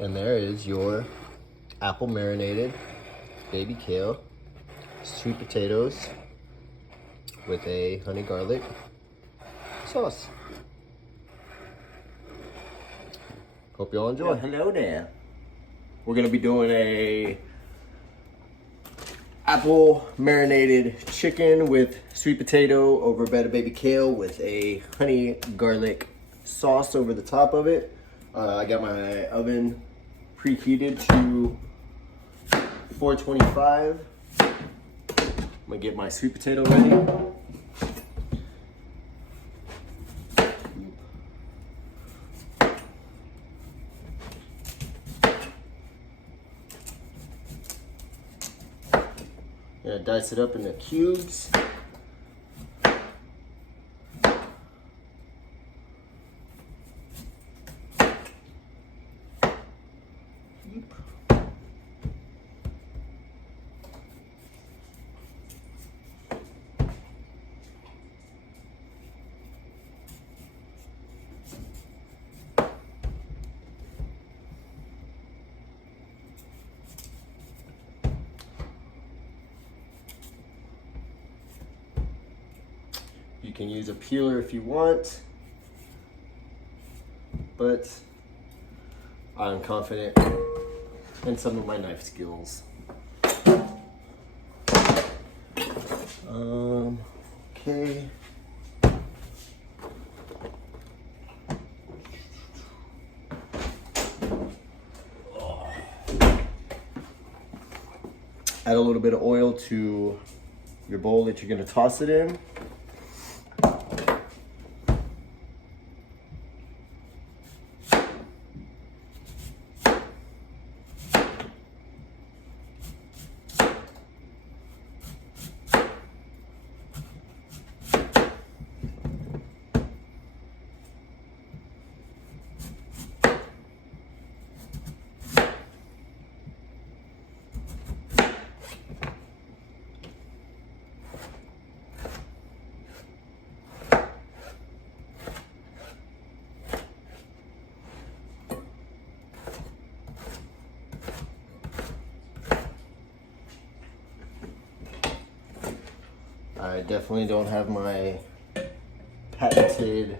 And there is your apple marinated baby kale, sweet potatoes with a honey garlic sauce. Hope you all enjoy. Yeah, hello there. We're gonna be doing a apple marinated chicken with sweet potato over a bed of baby kale with a honey garlic sauce over the top of it. I got my oven preheated to 425. I'm gonna get my sweet potato ready. Gonna dice it up into cubes. You can use a peeler if you want, but I'm confident in some of my knife skills. Okay. Add a little bit of oil to your bowl that you're going to toss it in. I definitely don't have my patented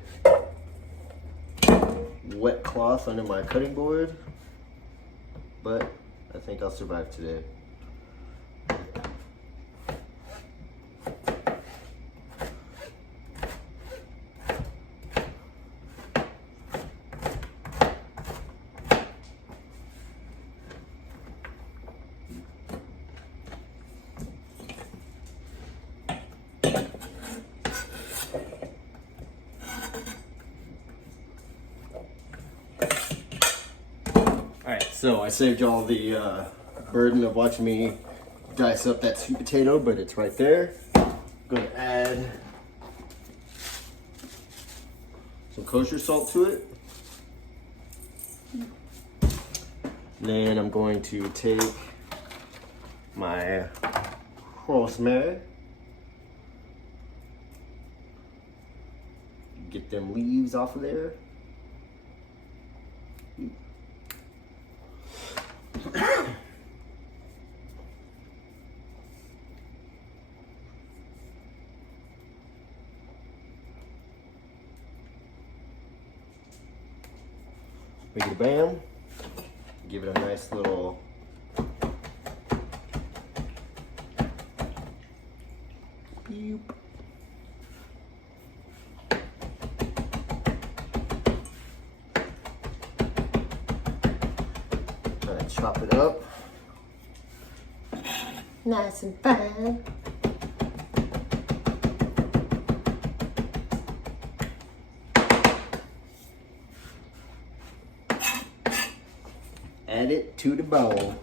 wet cloth under my cutting board, but I think I'll survive today. So I saved y'all the burden of watching me dice up that sweet potato, but it's right there. I'm going to add some kosher salt to it. Then I'm going to take my rosemary, get them leaves off of there. Big bam. Give it a nice little beep. Try to chop it up nice and fine. Add it to the bowl.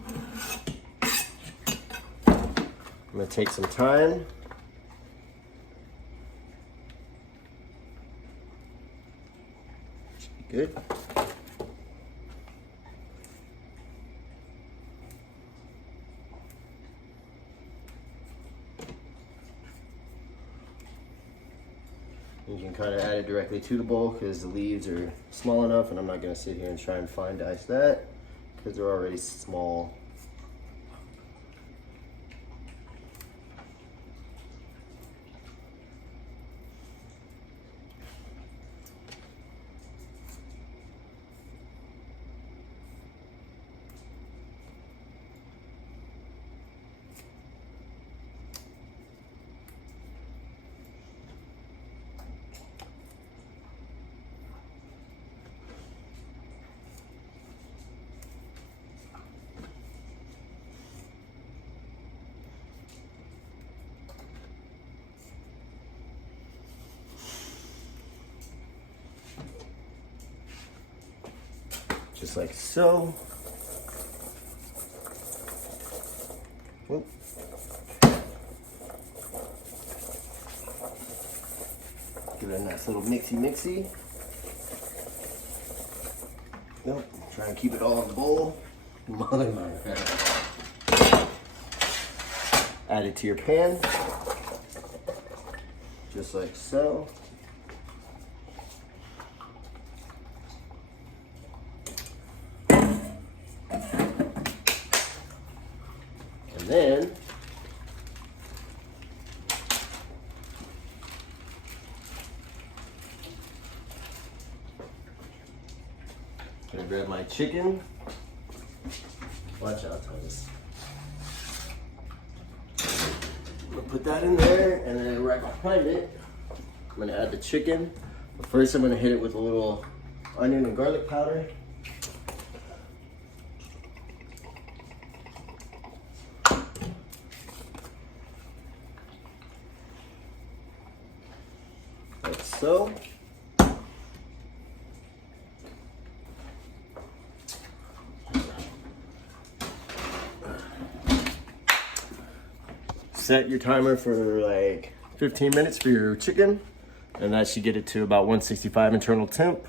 I'm gonna take some thyme. Should be good. You can kind of add it directly to the bowl because the leaves are small enough, and I'm not going to sit here and try and fine dice that. because they're already small. Just like so. Whoop. Give it a nice little mixy. Nope. Try and keep it all in the bowl. Mother my God. Add it to your pan. Just like so. And then I'm gonna grab my chicken. Watch out, Thomas. I'm gonna put that in there, and then right behind it, I'm gonna add the chicken. But first, I'm gonna hit it with a little onion and garlic powder. Like so. Set your timer for like 15 minutes for your chicken, and that should get it to about 165 internal temp.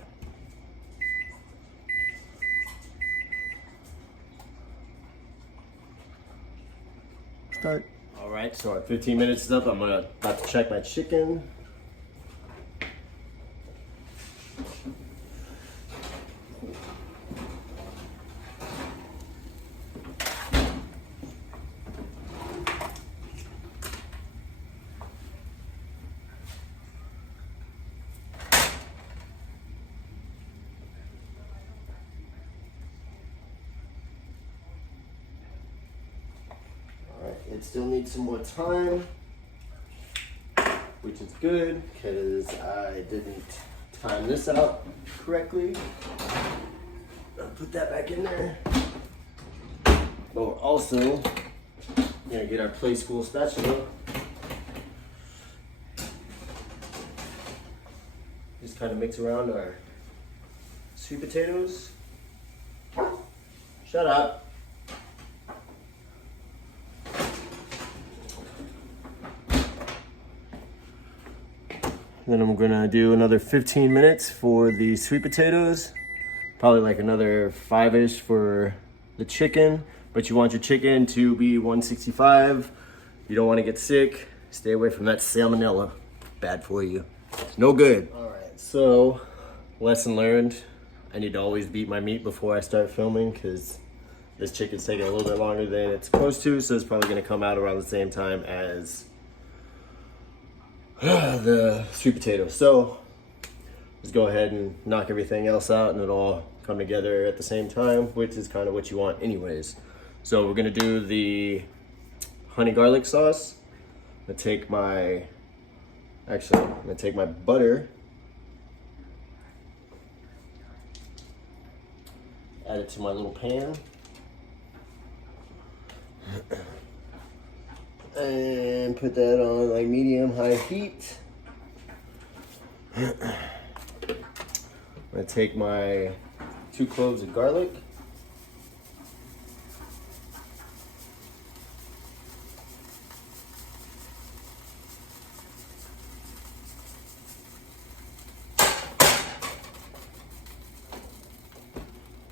Start. All right, so our 15 minutes is up. I'm about to check my chicken. It still needs some more time, which is good because I didn't time this out correctly. I'll put that back in there. But we're also gonna get our play school spatula. Just kind of mix around our sweet potatoes. Shut up. Then I'm gonna do another 15 minutes for the sweet potatoes. Probably like another 5-ish for the chicken. But you want your chicken to be 165. You don't wanna get sick. Stay away from that salmonella. Bad for you. No good. All right, so lesson learned. I need to always beat my meat before I start filming because this chicken's taking a little bit longer than it's supposed to. So it's probably gonna come out around the same time as the sweet potato. So let's go ahead and knock everything else out and it'll all come together at the same time, which is kind of what you want anyways. So we're gonna do the honey garlic sauce. I'm gonna take my butter, add it to my little pan. And put that on like medium-high heat. I'm gonna take my 2 cloves of garlic.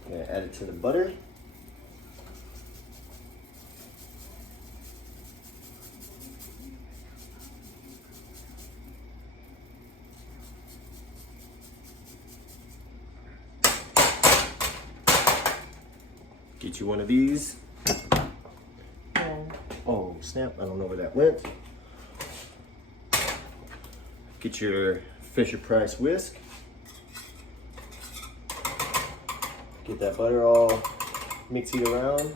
Gonna add it to the butter. Get you one of these. Oh, snap, I don't know where that went. Get your Fisher Price whisk. Get that butter all mixy around.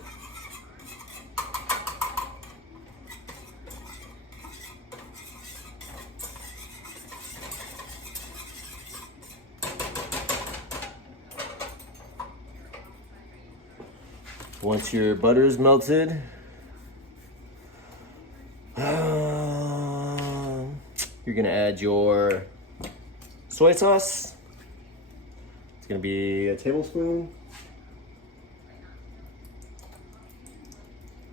Once your butter is melted, you're gonna add your soy sauce. It's gonna be a tablespoon,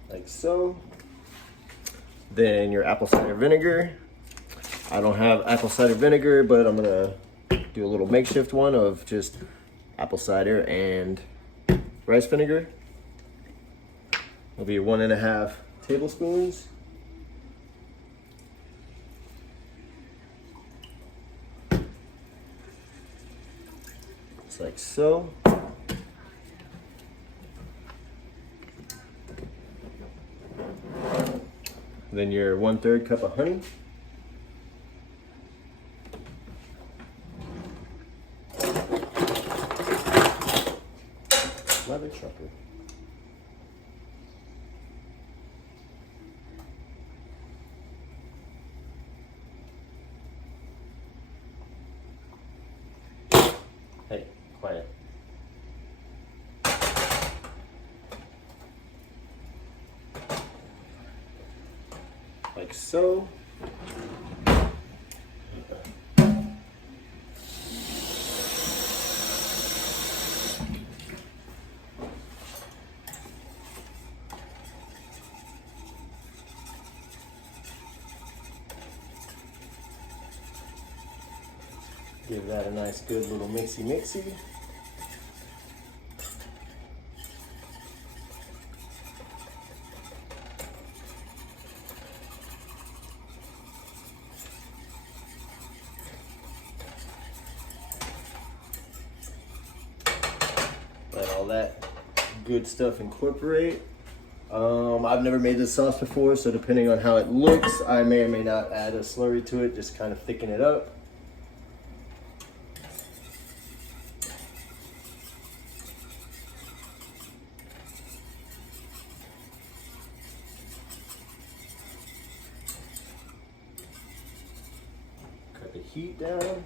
like so. Then your apple cider vinegar. I don't have apple cider vinegar, but I'm gonna do a little makeshift one of just apple cider and rice vinegar. It'll be 1.5 tablespoons. Just like so. Then your 1/3 cup of honey. Mother trucker. Hey, quiet. Like so. Give that a nice good little mixy. Let all that good stuff incorporate. I've never made this sauce before, so depending on how it looks, I may or may not add a slurry to it, just kind of thicken it up. Cut the heat down.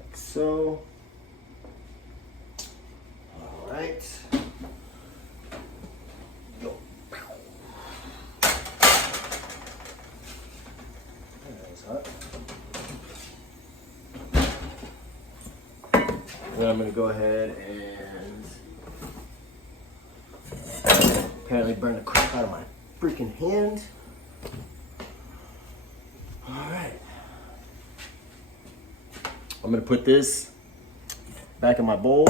Like so. All right. Go. That was hot. Then I'm going to go ahead and apparently burn the crap out of my freaking hand. All right. I'm going to put this back in my bowl.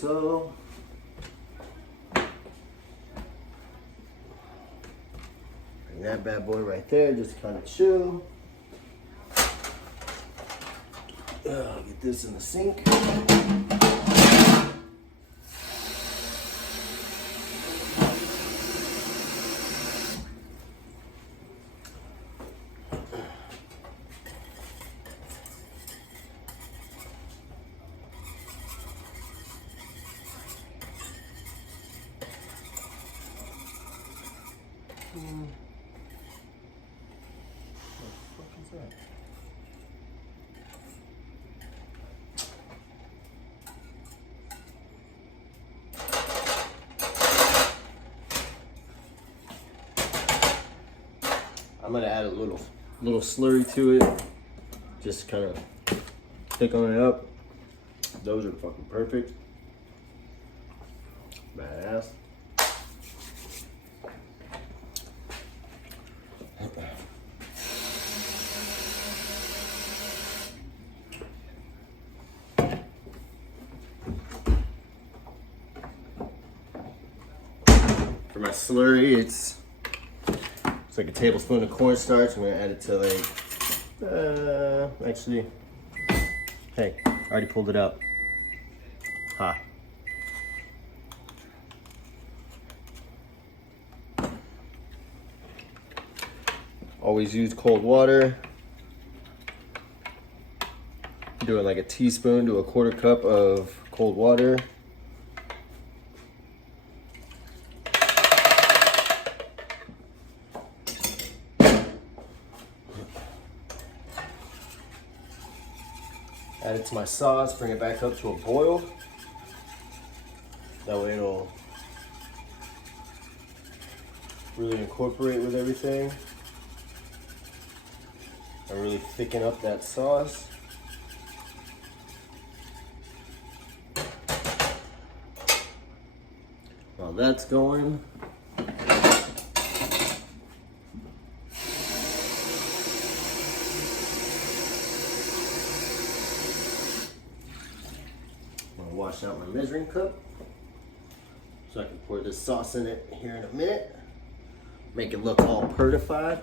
So, bring that bad boy right there, just kind of chill. Get this in the sink. What the fuck is I'm gonna add a little slurry to it. Just kind of thicken it up. Those are fucking perfect. Badass. For my slurry, it's like a tablespoon of cornstarch. I'm gonna add it to like, actually, hey, I already pulled it out. Ha. Always use cold water. Doing like a teaspoon to a quarter cup of cold water. Add it to my sauce, bring it back up to a boil. That way it'll really incorporate with everything and really thicken up that sauce. While that's going, wash out my measuring cup so I can pour this sauce in it here in a minute. Make it look all pertified.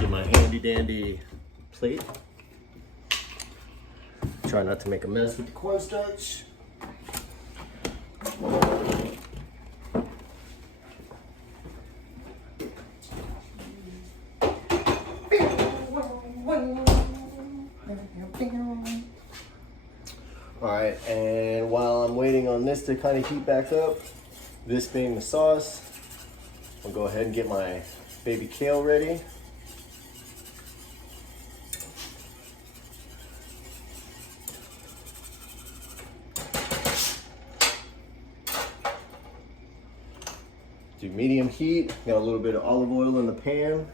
Get my handy dandy plate. Try not to make a mess with the cornstarch. Alright, and while I'm waiting on this to kind of heat back up, this being the sauce, I'll go ahead and get my baby kale ready. Do medium heat, got a little bit of olive oil in the pan.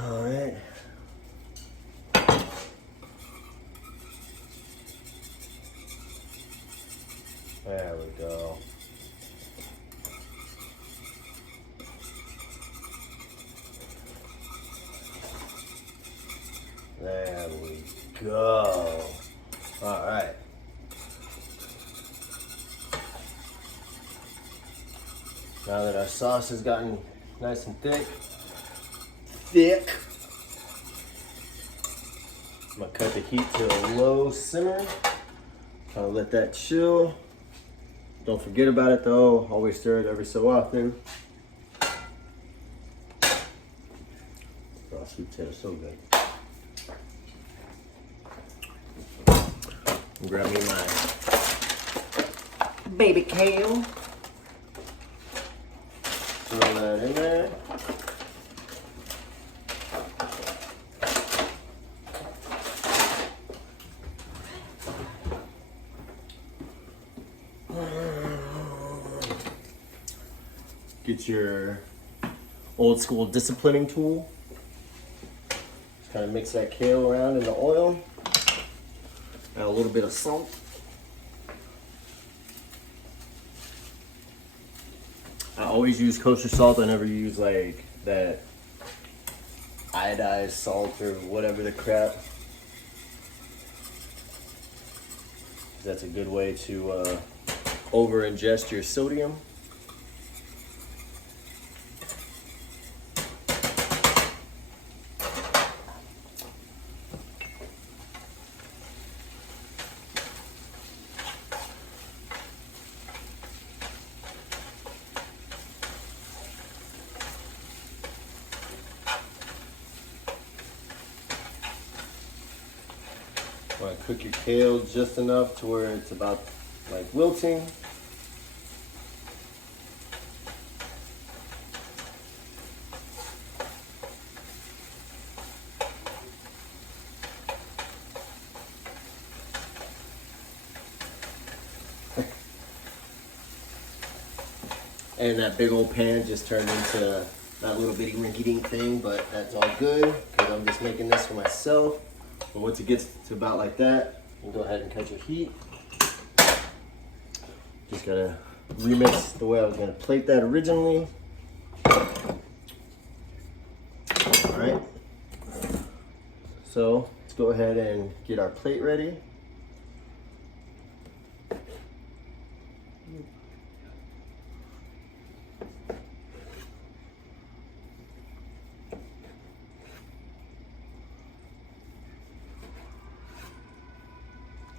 All right. There we go. There we go. All right. Now that our sauce has gotten nice and thick, I'm gonna cut the heat to a low simmer. I'll let that chill. Don't forget about it though. Always stir it every so often. Oh, sweet potato, so good. Grab me my baby kale. Throw that in there. Get your old school disciplining tool. Just kind of mix that kale around in the oil. Add a little bit of salt. I always use kosher salt. I never use like that iodized salt or whatever the crap. That's a good way to over ingest your sodium. Want to cook your kale just enough to where it's about like wilting. And that big old pan just turned into that little bitty rinky-dink thing, but that's all good because I'm just making this for myself. And once it gets to about like that, we'll go ahead and catch a heat. Just gotta remix the way I was gonna plate that originally. All right. So let's go ahead and get our plate ready.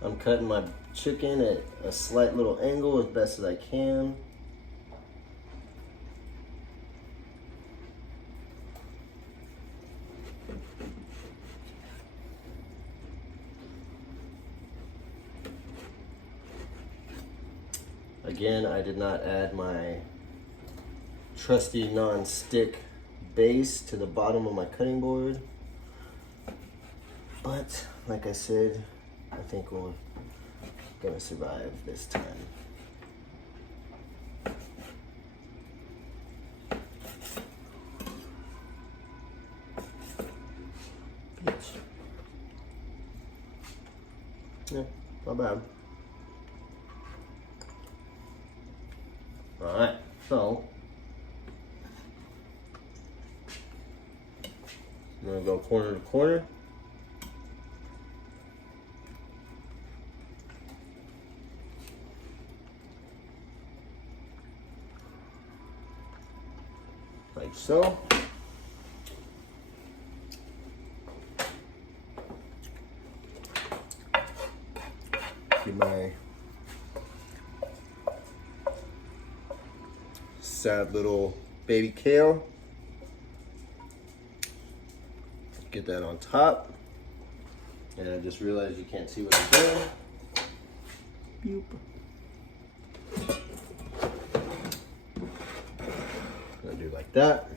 I'm cutting my chicken at a slight little angle as best as I can. Again, I did not add my trusty non-stick base to the bottom of my cutting board. But, like I said, I think we're gonna survive this time. Yeah, not bad. All right, so I'm gonna go corner to corner. Like so. Get my sad little baby kale. Get that on top. And I just realized you can't see what I'm doing. Boop. Gonna do like that.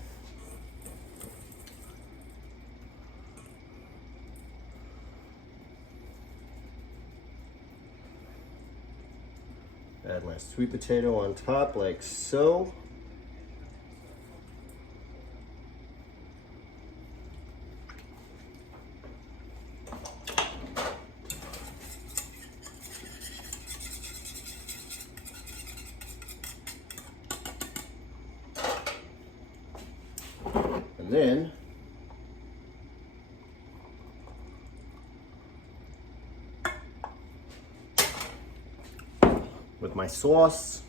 Add my sweet potato on top like so. And then with my sauce,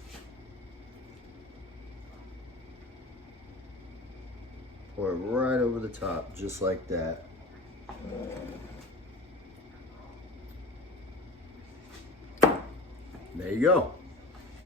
pour it right over the top, just like that. There you go.